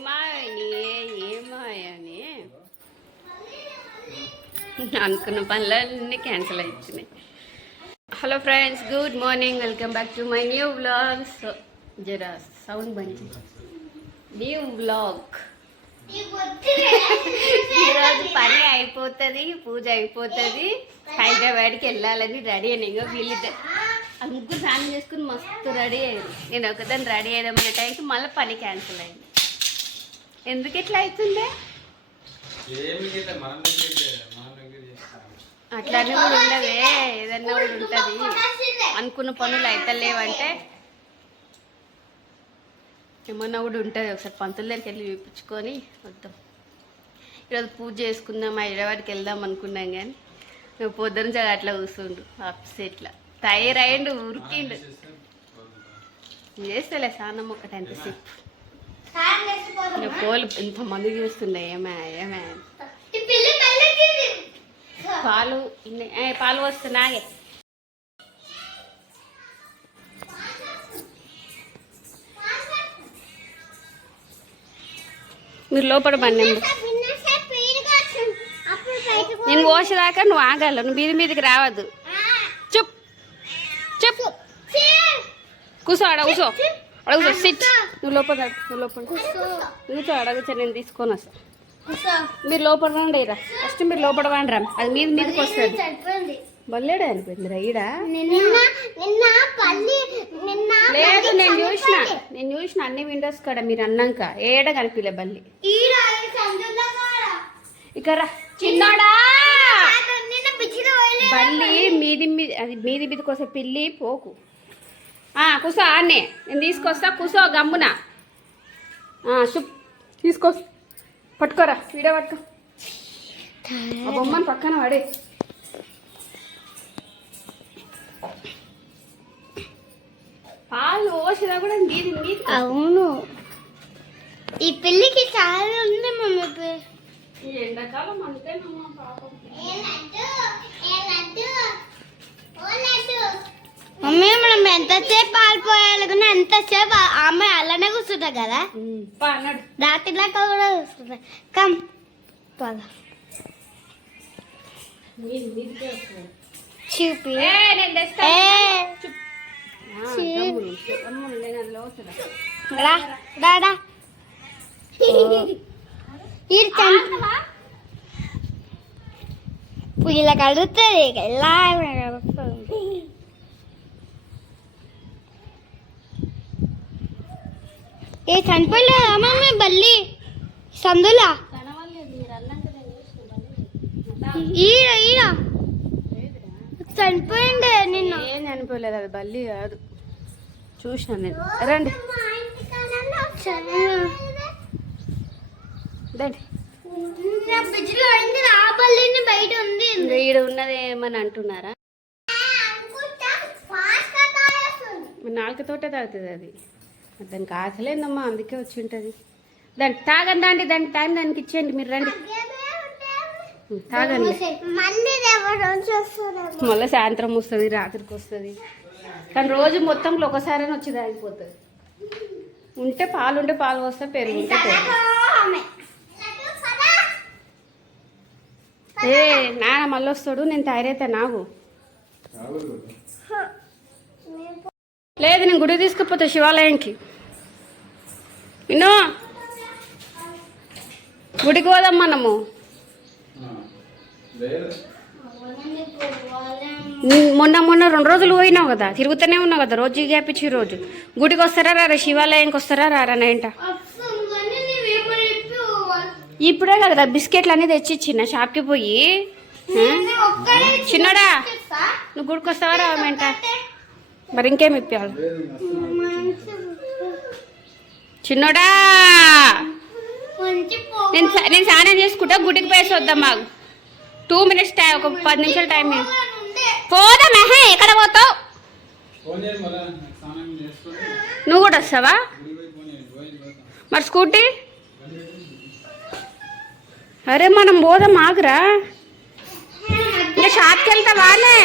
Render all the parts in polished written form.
ఏమాయని అనుకున్న పనులన్నీ క్యాన్సిల్ అవుతున్నాయి. Hello friends, good morning, welcome back to my new vlog. So జరా సౌండ్ బంద్, new vlog. ఈరోజు పని అయిపోతుంది, పూజ అయిపోతుంది, హైదరాబాద్కి వెళ్ళాలని రెడీ అయినా. వీళ్ళిద్దరు ముగ్గురు స్నానం చేసుకుని మస్తు రెడీ అయ్యారు. నేను ఒకదాన్ని రెడీ అయ్యామనే టైంకి మళ్ళీ పని క్యాన్సిల్ అయింది. ఎందుకు ఇట్లా అవుతుందే? అట్లానే కూడా ఉండవే, ఏదన్నా కూడా ఉంటుంది. అనుకున్న పనులు అయితే లేవంటే ఏమన్నా కూడా ఉంటుంది. ఒకసారి పంతుల దగ్గరికి వెళ్ళి చూపించుకొని వద్దాం. ఈరోజు పూజ చేసుకుందాం, హైదరాబాద్కి వెళ్దాం అనుకున్నాం. కానీ మేము పొద్దున చాలా అట్లా కూర్చుండు అప్సెట్లా తయారైండు, ఉరికిండు. చేస్తలే స్నానం ఒకటి ఎంతసేపు. పోలు ఎంతమంది చూస్తుండే ఏమే పాలు వస్తున్నాగే. మీరు లోపల బండి నేను కోసేదాకా నువ్వు ఆగాల, నువ్వు మీది మీదికి రావద్దు. చెప్పు చెప్పు, కూర్చో, అడ కూర్చో, అడుగుచో, సిట్. నువ్వు లోపల, నువ్వు లోపల కూర్చో, అడగచ్చా, నేను తీసుకొని వస్తా. మీరు లోపల రండి రా, ఫస్ట్ మీరు లోపల రండి రా, అది మీది మీదకి వస్తుంది. బల్లేడా అనిపోయిందిరా ఈడ. లేదు, నేను చూసిన అన్ని విండోస్ కాడ మీరు అన్నాక ఏడ కనిపిలే బల్లి. ఇక్కడ చిన్నోడా బల్లి మీది అది మీది మీదకి వస్తే పిల్లి పోకు. కూసో, ఆనే నేను తీసుకొస్తా, కూసో గమ్మున. తీసుకో, పట్టుకోరా, వీడియో పట్టుకో. ఆ బొమ్మను పక్కన పడే. పాలు ఓసినా కూడా మీది మీది. అవును, ఈ పిల్లికి చాలా ఉంది మమ్మీ. ఈ ఎండాకాలం అంతే పాపం. మమ్మీ మనం ఎంతసేపు పాలు పోయాలి కానీ ఎంతసేపు అమ్మాయి అలానే కూర్చుంటా కదా, రాత్రిలాగా కూడా కూర్చుంటా. కమ్ చూపి పుయ్యలా కడుగుతుంది ఎలా ఏ చనిపోలేదా మమ్మీ బల్లి సందులా? ఈడ ఈడ చనిపోయిండే. నిన్న ఏం చనిపోలేదు, అది బల్లి కాదు, చూసాను నేను. రండి బయట ఉంది, ఈడ ఉన్నది ఏమని అంటున్నారా? నాలుకతోటే తాగుతుంది అది, దానికి ఆకలేదమ్మా, అందుకే వచ్చి ఉంటుంది. దాన్ని తాగండి, దాన్ని టైం దానికి ఇచ్చేయండి. మీరు రండి తాగండి. మళ్ళీ సాయంత్రం వస్తుంది, రాత్రికి వస్తుంది, కానీ రోజు మొత్తంలో ఒకసారి వచ్చి తాగిపోతుంది. ఉంటే పాలు వస్తే, పెరుగు ఉంటే పెరుగు. నాన్న మళ్ళీ వస్తాడు, నేను తయారైతే నాకు లేదు. నేను గుడి తీసుకుపోతా శివాలయంకి. విను, గుడికి పోదాం మనము. మొన్న 2 రోజులు పోయినావు కదా, తిరుగుతూనే ఉన్నావు కదా, రోజు గ్యాపించి రోజు. గుడికి వస్తారా రారా, శివాలయంకి వస్తారా రారా నైంట? ఇప్పుడే కదరా బిస్కెట్లు అన్నీ తెచ్చిచ్చిన షాప్కి పోయి. చిన్నడా, నువ్వు గుడికి వస్తావా రావమంట? మరి ఇంకేమి ఇప్పాలి చిన్నోడా? నేను స్నానం చేసుకుంటా, గుడికి పోయేసి వద్దాం. మాకు 2 minutes టైం, ఒక 10 నిమిషాలు టైం. పోదా మెహే, ఎక్కడ పోతావు? నువ్వు కూడా వస్తావా? మరి స్కూటీ? అరే మనం పోదాం, ఆగురా. ఇంకా షాప్కి వెళ్తావానే?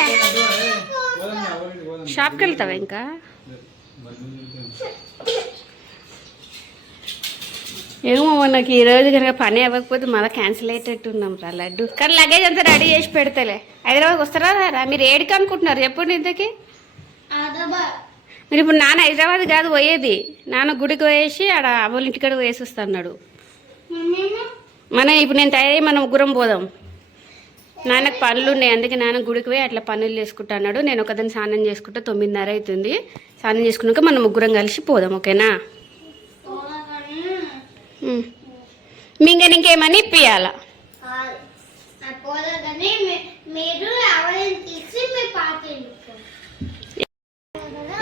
షాప్కి వెళ్తావా ఇంకా? ఏమో మనకి ఈ రోజు కనుక పని అవ్వకపోతే మళ్ళీ క్యాన్సిల్ అయ్యేటట్టు ఉన్నాం రా లడ్డు. కానీ లగేజ్ అంతా రెడీ చేసి పెడతలే. హైదరాబాద్కి వస్తారా రా? మీరు ఏడికి అనుకుంటున్నారు చెప్పండి ఇంతకి. మీరు ఇప్పుడు నాన్న హైదరాబాద్ కాదు పోయేది, నాన్న గుడికి పోయేసి ఆడ అవ్వల ఇంటికాడ పోయేసి వస్తున్నాడు. ఇప్పుడు నేను తయారై మనం ముగ్గురం పోదాం. నాన్నకు పనులు ఉన్నాయి, అందుకే నాన్న గుడికి పోయి అట్లా పనులు చేసుకుంటా అన్నాడు. నేను ఒకదాన్ని స్నానం చేసుకుంటా, 9:30 అవుతుంది. స్నానం చేసుకున్నాక మనం ముగ్గురం కలిసి పోదాం, ఓకేనా? మింగని ఇంకేమని ఇప్పియాల.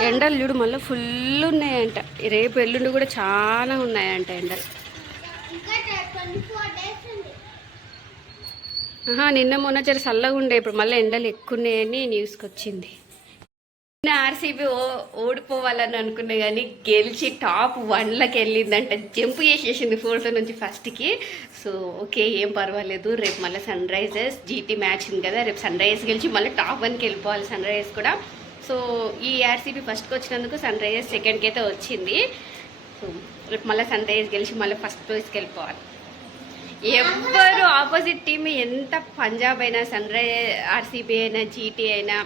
ఎండలు చూడు మళ్ళీ ఫుల్ ఉన్నాయంట. రేపు ఎల్లుండి కూడా చాలా ఉన్నాయంట ఎండలు. నిన్న మొన్న జర చల్లగా ఉండే, ఇప్పుడు మళ్ళీ ఎండలు ఎక్కువ ఉన్నాయని న్యూస్కి వచ్చింది. ఆర్సీబీ ఓడిపోవాలని అనుకున్నా కానీ గెలిచి టాప్ 1లోకి వెళ్ళిందంట. జంప్ చేసేసింది 4th నుంచి 1st. సో ఓకే, ఏం పర్వాలేదు. రేపు మళ్ళీ సన్ రైజర్స్ జీటీ మ్యాచ్ ఉంది కదా, రేపు సన్ రైజర్స్ గెలిచి మళ్ళీ టాప్ 1కి వెళ్ళిపోవాలి సన్ రైజర్స్ కూడా. సో ఈ ఆర్సీబీ 1st వచ్చినందుకు సన్ రైజర్స్ 2nd అయితే వచ్చింది. సో రేపు మళ్ళీ సన్ రైజర్స్ గెలిచి మళ్ళీ 1st ప్లేస్కి వెళ్ళిపోవాలి. ఎవ్వరు ఆపోజిట్ టీమ్ ఎంత పంజాబ్ అయినా, సన్ రైజర్ ఆర్సీబీ అయినా, జీటీ అయినా,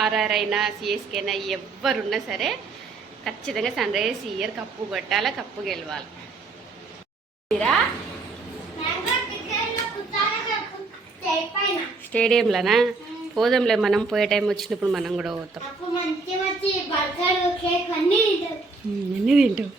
ఆర్ఆర్ అయినా, సిఎస్కే అయినా ఎవరున్నా సరే ఖచ్చితంగా సన్ రైజర్స్ ఇయర్ కప్పు కొట్టాలా, కప్పు గెలవాలి. స్టేడియంలోనా పోదాంలే, మనం పోయే టైం వచ్చినప్పుడు మనం కూడా పోతాం. అన్నీ తింటాం.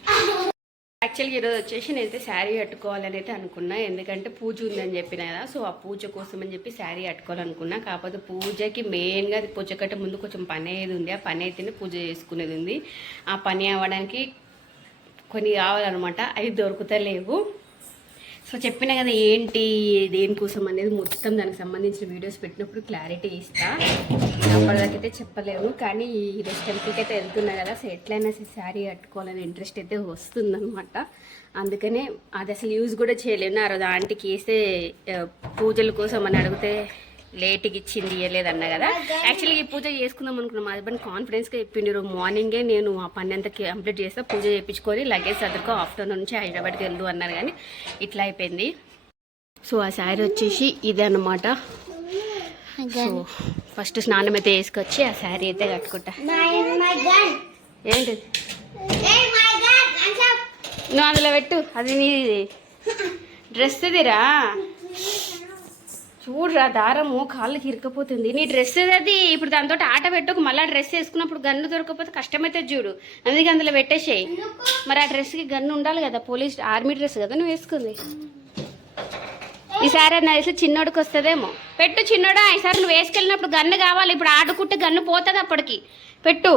యాక్చువల్గా ఈరోజు వచ్చేసి నేనైతే శారీ కట్టుకోవాలని అయితే అనుకున్నా, ఎందుకంటే పూజ ఉందని చెప్పిన కదా. సో ఆ పూజ కోసం అని చెప్పి శారీ కట్టుకోవాలనుకున్నా. కాకపోతే పూజకి మెయిన్గా పూజ కంటే ముందు కొంచెం పని అయ్యేది ఉంది. ఆ పని అయితేనే పూజ చేసుకునేది ఉంది. ఆ పని అవ్వడానికి కొన్ని కావాలన్నమాట, అవి దొరుకుతలేవు. సో చెప్పిన కదా ఏంటి దేనికోసం అనేది మొత్తం దానికి సంబంధించిన వీడియోస్ పెట్టినప్పుడు క్లారిటీ ఇస్తా. అప్పటిదాకైతే చెప్పలేను, కానీ ఈరోజు టెంపుల్కి అయితే వెళ్తున్నా కదా. సో ఎట్లయినా శారీ కట్టుకోవాలని ఇంట్రెస్ట్ అయితే వస్తుందన్నమాట. అందుకనే అది అసలు యూజ్ కూడా చేయలేను. ఆ రోజు ఆంటీకి వేస్తే పూజల కోసం అని అడిగితే లేట్కి ఇచ్చింది, ఇవ్వలేదన్నా కదా. యాక్చువల్లీ ఈ పూజ చేసుకుందాం అనుకున్నాం. మా హస్బెండ్ కాన్ఫిడెన్స్గా చెప్పిండు, ఈరోజు మార్నింగే నేను ఆ పని అంతా కంప్లీట్ చేస్తా, పూజ చేయించుకొని లగేజ్ చదువుకో ఆఫ్టర్నూన్ నుంచి హైదరాబాద్కి వెళ్దు అన్నారు, కానీ ఇట్లా అయిపోయింది. సో ఆ శారీ వచ్చేసి ఇదే అన్నమాట. సో ఫస్ట్ స్నానం అయితే వేసుకొచ్చి ఆ శారీ అయితే కట్టుకుంటా. ఏంటి నువ్వు అందులో పెట్టు, అది నీ డ్రెస్ తీరా చూడరా, దారము కాళ్ళకి ఇరకపోతుంది. నీ డ్రెస్ అది ఇప్పుడు దాంతో ఆట పెట్టుకు, మళ్ళీ డ్రెస్ వేసుకున్నప్పుడు గన్ను దొరకకపోతే కష్టమైతే చూడు, అందుకే అందులో పెట్టేసేయి. మరి ఆ డ్రెస్కి గన్ను ఉండాలి కదా, పోలీస్ ఆర్మీ డ్రెస్ కదా నువ్వు వేసుకుంది. ఈసారి నా తెలిసి చిన్నోడికి వస్తుందేమో. పెట్టు చిన్నోడా, ఈసారి నువ్వు వేసుకెళ్ళినప్పుడు గన్ను కావాలి. ఇప్పుడు ఆడుకుంటే గన్ను పోతుంది, అప్పటికి పెట్టు.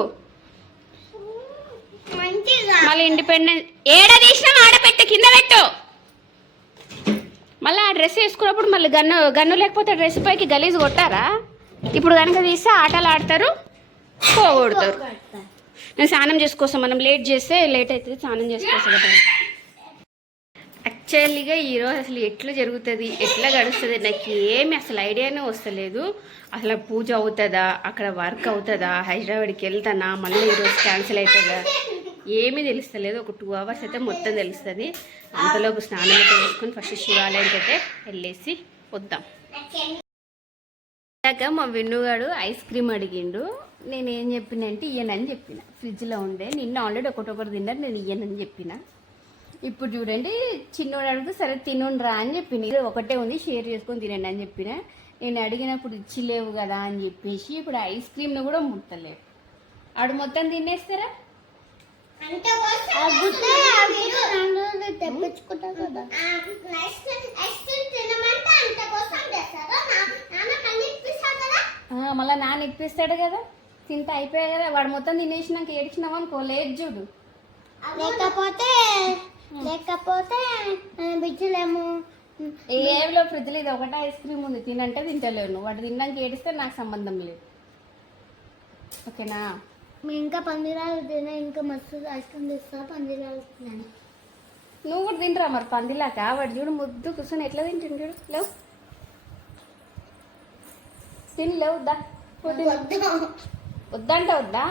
మళ్ళీ ఇండిపెండెన్స్ ఏడ తీసినా ఆడపెట్టు, కింద పెట్టు. మళ్ళీ ఆ డ్రెస్ వేసుకున్నప్పుడు మళ్ళీ గన్ను లేకపోతే డ్రెస్ పైకి గలీజ్ కొట్టారా? ఇప్పుడు కనుక తీస్తే ఆటలు ఆడతారు, పోగొడతారు. నేను స్నానం చేసుకోసం, మనం లేట్ చేస్తే లేట్ అవుతుంది, స్నానం చేసుకోసం కదా. యాక్చువల్లీగా ఈరోజు అసలు ఎట్లా జరుగుతుంది, ఎట్లా గడుస్తుంది నాకు ఏమి అసలు ఐడియానే వస్తలేదు. అసలు పూజ అవుతుందా, అక్కడ వర్క్ అవుతుందా, హైదరాబాద్కి వెళ్తానా, మళ్ళీ ఈరోజు క్యాన్సిల్ అవుతుందా, ఏమీ తెలుస్తలేదు. ఒక 2 hours అయితే మొత్తం తెలుస్తుంది. అంతలోపు స్నానం అయితే వేసుకొని ఫస్ట్ శివాలయంకి అయితే వెళ్ళేసి వద్దాం. ఇందాక మా విన్నుగాడు ఐస్ క్రీమ్ అడిగిండు. నేనేం చెప్పినంటే ఇయ్యనని చెప్పిన, ఫ్రిడ్జ్లో ఉండే. నిన్న ఆల్రెడీ ఒకటొకటి తిన్నారు, నేను ఇయ్యనని చెప్పిన. ఇప్పుడు చూడండి చిన్నోడు అడుగు, సరే తినుండ్రా అని చెప్పిన. ఇది ఒకటే ఉంది, షేర్ చేసుకొని తినండి అని చెప్పిన. నేను అడిగినప్పుడు ఇచ్చిలేవు కదా అని చెప్పేసి ఇప్పుడు ఐస్ క్రీమ్ను కూడా ముట్టలేవు. ఆడు మొత్తం తినేస్తారా? మళ్ళీ నాన్న ఇప్పిస్తాడు కదా, తింటే అయిపోయా కదా. వాడు మొత్తం తినేసినాక ఏడ్చినావు అనుకో, లేదు చూడు. లేకపోతే బిజ్జులేము ఏమిలో ఫ్రిడ్జ్లో ఇది ఒకటే ఐస్ క్రీమ్ ఉంది, తినంటే తింటలేను. వాడు తిన్నాక ఏడిస్తే నాకు సంబంధం లేదు, ఓకేనా? ఇంకా పందిరాలు తిన్నా, ఇంకా మస్తు ఐస్ క్రీమ్ తెస్తా. పందిరాలు తిన్నాను, నువ్వు కూడా తింటరా మరి పందిలాక. వాడు చూడు ముద్దు కూర్చొని ఎట్లా తింటుండు చూడు. లేవు తినలేవు, వద్దా వద్దంట, వద్దా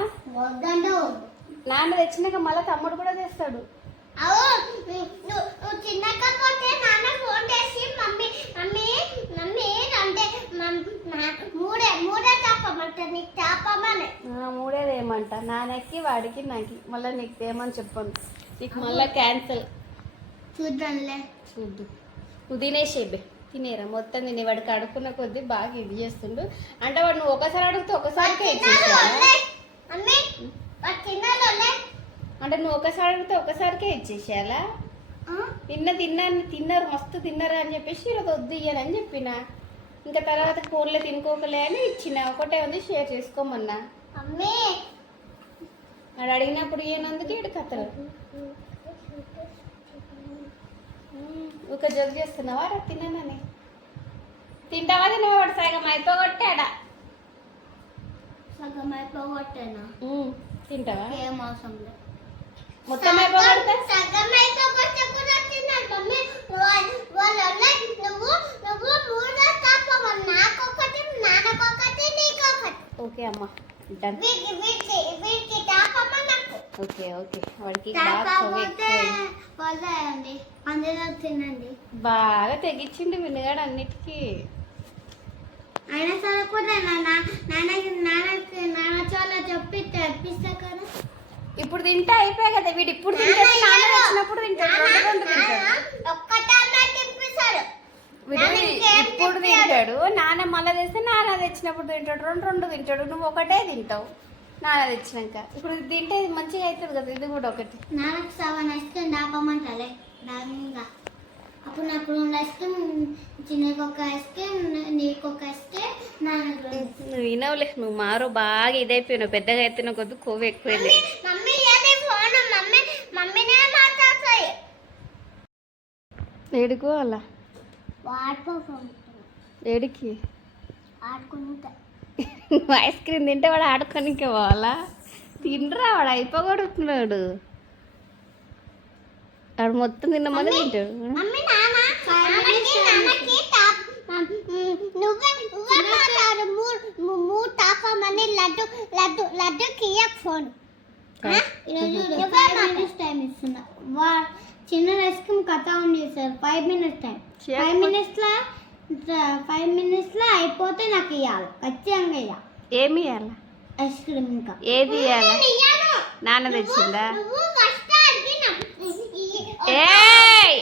నాన్న తెచ్చినాక మళ్ళీ తమ్ముడు కూడా తెస్తాడు. నువ్వు చిన్నకపోతే నాన్న ఫోన్ చేసి మమ్మీ మమ్మీ మమ్మీ అంటే మూడే తాపమంట నీకు తాపమని మూడేదేమంట నాన్నకి వాడికి నాకు మళ్ళీ నీకు తేమని చెప్పండి నీకు మళ్ళీ క్యాన్సిల్ చూద్దాంలే చూద్దు నువ్వు తినేసేబే తినేరా మొత్తం తినే వాడికి అడుక్కున్న కొద్దీ బాగా ఇది చేస్తుండు అంటే వాడు నువ్వు ఒకసారి అడిగితే ఒకసారికే ఇచ్చేసేయాలా అంటే నువ్వు ఒకసారి అడిగితే ఒకసారికే ఇచ్చేసేయాలా తిన్నారు మస్తు తిన్నారు అని చెప్పేసి ఈరోజు వద్దు ఇయ్యనని చెప్పిన ఇంకా తర్వాత ఫోన్లో తినుకోకలే అని ఇచ్చిన ఒకటే ఉంది షేర్ చేసుకోమన్నా వాడు అడిగినప్పుడు ఏనందుకు ఇటు కథలు ఒక జగ్ చేస్తున్నావా రా తిన్నానని తింటావా తినేవాడు సగం అయిపోగొట్టాడా సగం అయిపోగొట్టానా తింటావా ఏం అవసరం లేదు మొత్తం అయిపోగొడతా సగం అయిపోగొట్టే కూడా తిన్నాను మమ్మీ నువ్వు మూడో తాపమని నాకొకటి నాన్నకొకటి నీకొకటి ఓకే అమ్మ డన్ వీడికి తాపమని నాకు ఓకే ఓకే వాడికి వదిలేయండి అందులో తినండి బాగా తెగించిండు వినగాడు అన్నిటికీ అయినా సరే కూడా నాన్న చాలా చెప్పి తెప్పిస్తా కదా ఇప్పుడు తింటే అయిపోయాయి కదా వీడు ఇప్పుడు తింటాడు నాన్న వచ్చినప్పుడు తింటాడు రెండు తింటాడు వీడు ఇప్పుడు తింటాడు నాన్న మళ్ళీ తెస్తే నాన్న తెచ్చినప్పుడు తింటాడు రెండు తింటాడు నువ్వు ఒకటే తింటావు నాన్న తెచ్చినాక ఇప్పుడు తింటే మంచిగా అవుతుంది కదా ఇది కూడా ఒకటి నాన్నకు 7 ఐస్ క్రీమ్ దాపమంటాలే దానిగా అప్పుడు నాకు 2 ఐస్ క్రీమ్ చిన్నకి ఒక ఐస్ క్రీమ్ నీకు ఒక ఐస్ క్రీమ్ నాన్నకు నువ్వు వినవులే నువ్వు మారు బాగా ఇదైపోయినావు పెద్దగా అయిపోయిన కొద్ది కొవ్వు ఎక్కువైంది మమ్మీ ఏది ఫోన్ మమ్మీనే మాట్లాడతాయి ఏడుకో అలా ఏడికి ఆడుకుంటా నువ్వు ఐస్ క్రీమ్ తింటే వాడు ఆడుకోనికే పోవాలా తినరా వాడు అయిపోగొడుతున్నాడు వాడు మొత్తం తిన్నమని తింటాడు చిన్న ఐస్ క్రీమ్ కథ ఉంది సార్ 5 minutes టైం 5 minutes లో అయిపోతే నాకు ఇవ్వాలి ఖచ్చితంగా ఇవ్వాలి ఏమి ఇవ్వాలా ఐస్ క్రీమ్ ఇంకా ఏది ఇవ్వాలా నాన్న తెచ్చిందా ఏయ్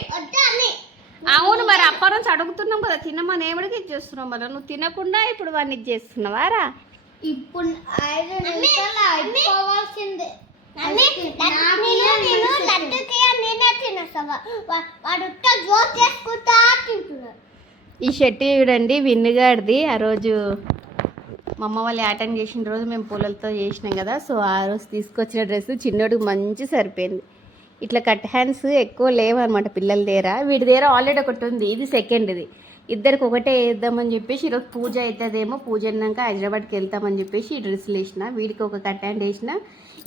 అవును మరి అప్పటి నుంచి అడుగుతున్నాం కదా తినమని ఏమిడికి ఇచ్చేస్తున్నావు మరి నువ్వు తినకుండా ఇప్పుడు వాడిని ఇచ్చేస్తున్నావా రా ఇప్పుడు 5 నిమిషాలు అయిపోవాల్సిందే ఈ షర్ట్ చూడండి విన్నుగాడిది ఆ రోజు మా అమ్మ వాళ్ళు అటెండ్ చేసిన రోజు మేము పూలలతో చేసినాం కదా సో ఆ రోజు తీసుకొచ్చిన డ్రెస్ చిన్నోడికి మంచి సరిపోయింది ఇట్లా కట్ హ్యాండ్స్ ఎక్కువ లేవన్నమాట పిల్లల దగ్గర వీడి దగ్గర ఆల్రెడీ ఒకటి ఉంది ఇది సెకండ్ది ఇద్దరికి ఒకటే వేద్దామని చెప్పేసి ఈరోజు పూజ అవుతుందేమో పూజ అయినాక హైదరాబాద్కి వెళ్తామని చెప్పేసి ఈ డ్రెస్సులు వేసిన వీడికి ఒక కట్ హ్యాండ్ వేసిన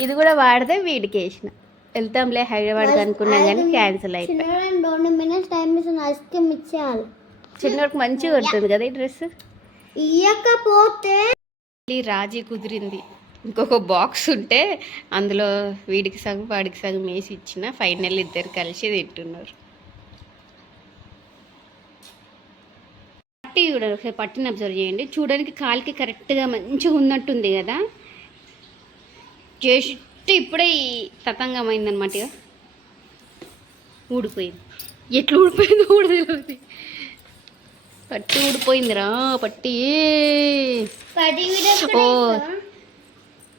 ఇది కూడా వాడితే వీడికి వేసిన వెళ్తాంలే హైదరాబాద్కి అనుకున్నాం కానీ క్యాన్సిల్ అయిపోయింది 2 minutes టైం ఇచ్చిన ఐస్ క్రీమ్ ఇచ్చేయాలి చిన్నోడికి మంచిగా ఉంటుంది కదా ఈ డ్రెస్ ఇవ్వకపోతే రాజీ కుదిరింది ఇంకొక బాక్స్ ఉంటే అందులో వీడికి సగం వాడికి సగం వేసి ఇచ్చిన ఫైనల్ ఇద్దరు కలిసి తింటున్నారు పట్టి కూడా ఒకసారి పట్టిని అబ్జర్వ్ చేయండి చూడడానికి కాలికి కరెక్ట్గా మంచిగా ఉన్నట్టుంది కదా జస్ట్ ఇప్పుడే ఈ తతంగం అయిందనమాట ఇక ఊడిపోయింది ఎట్లా ఊడిపోయింది ఊడదలవుతుంది పట్టి ఊడిపోయిందిరా పట్టి ఓ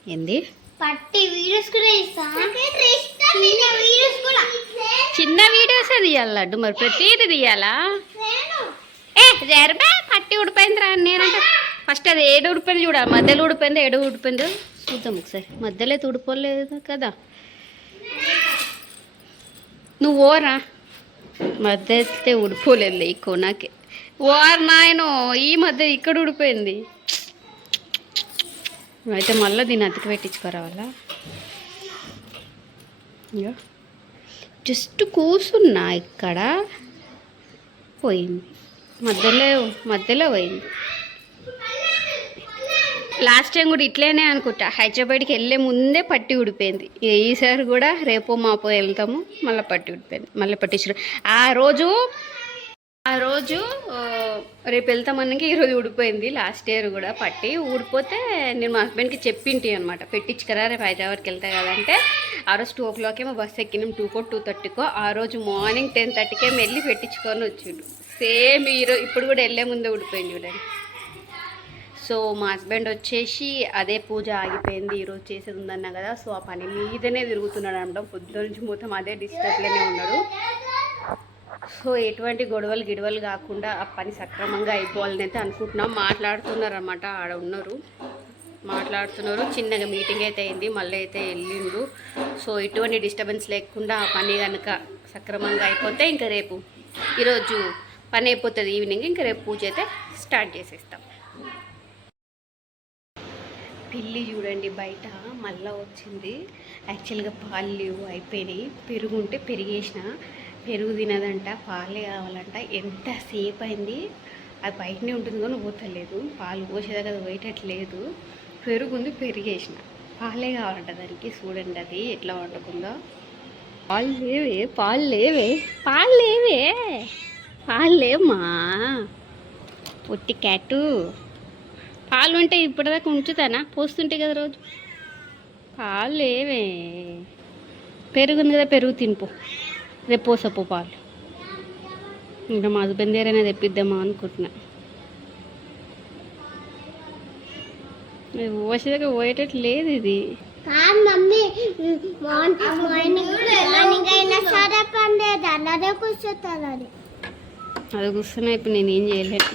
ఏంది పట్టి వీడియోస్ కూడా ఇస్తా చిన్న వీడియోస్ తీయాలి లడ్డు మరి ప్రతిది తీయాలా జరబే పట్టి ఊడిపోయిందిరా నేనంటే ఫస్ట్ అది ఏడు ఊడిపోయింది చూడాలి మధ్యలో ఊడిపోయింది ఏడు ఊడిపోయిందో చూద్దాం ఒకసారి మధ్యలో ఊడిపోలేదు కదా నువ్వు ఓరా మధ్య అయితే ఊడిపోలేదు ఈ కొనాకే ఓర్ నాయనో ఈ మధ్య ఇక్కడ ఊడిపోయింది అయితే మళ్ళీ దీన్ని అతికి పెట్టించుకోరావాలా జస్ట్ కూర్చున్నా ఇక్కడ పోయింది మధ్యలో పోయింది లాస్ట్ టైం కూడా ఇట్లనే అనుకుంటా, హైదరాబాద్కి వెళ్ళే ముందే పట్టి ఉడిపోయింది. ఈసారి కూడా రేపో మాపో వెళ్తాము, మళ్ళీ పట్టి ఉడిపోయింది, మళ్ళీ పట్టించారు. ఆ రోజు రేపు వెళ్తామన్నాక ఈరోజు ఊడిపోయింది. లాస్ట్ ఇయర్ కూడా పట్టి ఊడిపోతే నేను మా హస్బెండ్కి చెప్పింటి అనమాట, పెట్టించుకరా రేపు హైదరాబాద్కి వెళ్తా కదంటే ఆ రోజు 2 o'clock ఏమో బస్సు ఎక్కినాం, 2కో 2:30కో. ఆ రోజు మార్నింగ్ 10:30కే వెళ్ళి పెట్టించుకొని వచ్చిండు. సేమ్ ఇప్పుడు కూడా వెళ్ళే ముందే ఊడిపోయింది చూడండి. సో మా హస్బెండ్ వచ్చేసి అదే పూజ ఆగిపోయింది, ఈరోజు చేసేది ఉందన్నా కదా. సో ఆ పని మీదనే తిరుగుతున్నాడు అనమాట, పొద్దు నుంచి మొత్తం అదే డిస్టర్బ్లోనే ఉన్నాడు. సో ఎటువంటి గిడవలు కాకుండా ఆ పని సక్రమంగా అయిపోవాలని అయితే అనుకుంటున్నాం. మాట్లాడుతున్నారు అనమాట, ఆడ మాట్లాడుతున్నారు. చిన్నగా మీటింగ్ అయితే అయింది, మళ్ళీ అయితే వెళ్ళిండు. సో ఎటువంటి డిస్టర్బెన్స్ లేకుండా ఆ పని కనుక సక్రమంగా అయిపోతే ఇంకా రేపు, ఈరోజు పని అయిపోతుంది ఈవినింగ్, ఇంకా రేపు పూజ అయితే స్టార్ట్ చేసేస్తాం. పిల్లి చూడండి బయట మళ్ళీ వచ్చింది. యాక్చువల్గా పాలు లేవు, అయిపోయినాయి. పెరుగు ఉంటే పెరిగేసిన, పెరుగు తినదంట, పాలే కావాలంట. ఎంతసేపు అయింది, అది బయటనే ఉంటుంది కానీ పోతలేదు. పాలు పోసేదాకా అది పోయేటట్లేదు. పెరుగు ఉంది, పెరిగేసిన, పాలే కావాలంట దానికి. చూడండి అది ఎట్లా వండుకుందో. పాలు లేవమ్మా, పొట్టి క్యాటు. పాలు ఉంటే ఇప్పటిదాకా ఉంచుతానా, పోస్తుంటే కదా రోజు. పాలు లేవే, పెరుగు ఉంది కదా, పెరుగు తినిపో, రేపు పోసపో పాలు. ఇంకా మా హస్బెండ్ దగ్గరైనా తెప్పిద్దామా అనుకుంటున్నా. పోసేదాకా పోయేటట్టు లేదు ఇది. అది కూర్చున్నా, ఇప్పుడు నేను ఏం చేయలేను.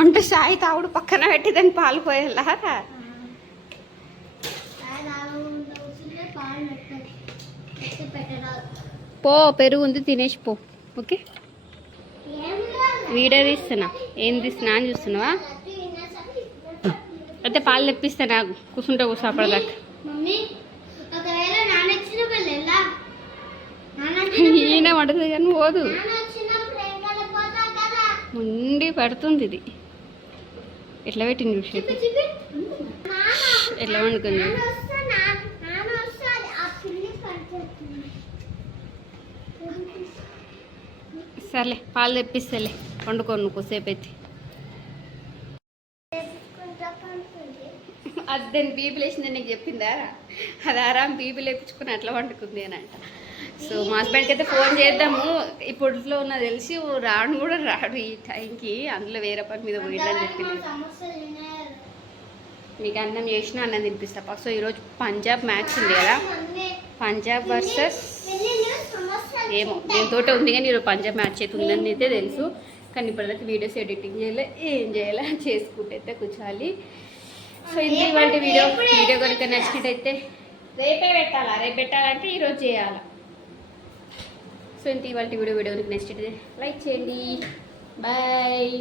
అంటే సాయి తాగుడు పక్కన పెట్టి దాన్ని పాలు పోయేలా. పో, పెరుగు ఉంది, తినేసి పో. ఓకే, వీడియో తీస్తున్నా, ఏం తీస్తున్నా అని చూస్తున్నావా? అయితే పాలు తెప్పిస్తా, నాకు కూర్చుంటా అప్పటిదాకా. ఈయన పడుతుంది కానీ పోదు, ఉండి పడుతుంది. ఇది ఎట్లా పెట్టింది చూసి, ఎట్లా వండుకుంది. సర్లే, పాలు తెప్పిస్తలే, వండుకోను నువ్వు కొద్దిసేపు అయితే. అది దాన్ని బీబీలు వేసింది నీకు చెప్పిందా? అది ఆరాం బీబీలు వేయించుకుని అట్లా వండుకుంది అని అంట. సో మా హస్బెండ్కి అయితే ఫోన్ చేద్దాము, ఇప్పట్లో ఉన్న తెలిసి రాను కూడా రాడు ఈ టైంకి, అందులో వేరే పని మీద పోయిందని చెప్పింది. మీకు అన్నం చేసినా అన్నం తినిపిస్తా. సో ఈరోజు పంజాబ్ మ్యాచ్ ఉంది కదా, పంజాబ్ వర్సెస్ ఏమో దీంతో ఉంది, కానీ ఈరోజు పంజాబ్ మ్యాచ్ అయితే ఉందని అయితే తెలుసు. కానీ ఇప్పటిదాకా వీడియోస్ ఎడిటింగ్ చేయలే, ఏం చేయాలి చేసుకుంటే అయితే కూర్చోాలి. సో ఇది ఇవాళ వీడియో కనుక నచ్చినట్టయితే రేపే పెట్టాలంటే ఈరోజు చేయాలి. సో ఇంత ఇవాళ వీడియో కనుక నచ్చినట్టయితే లైక్ చేయండి. బాయ్.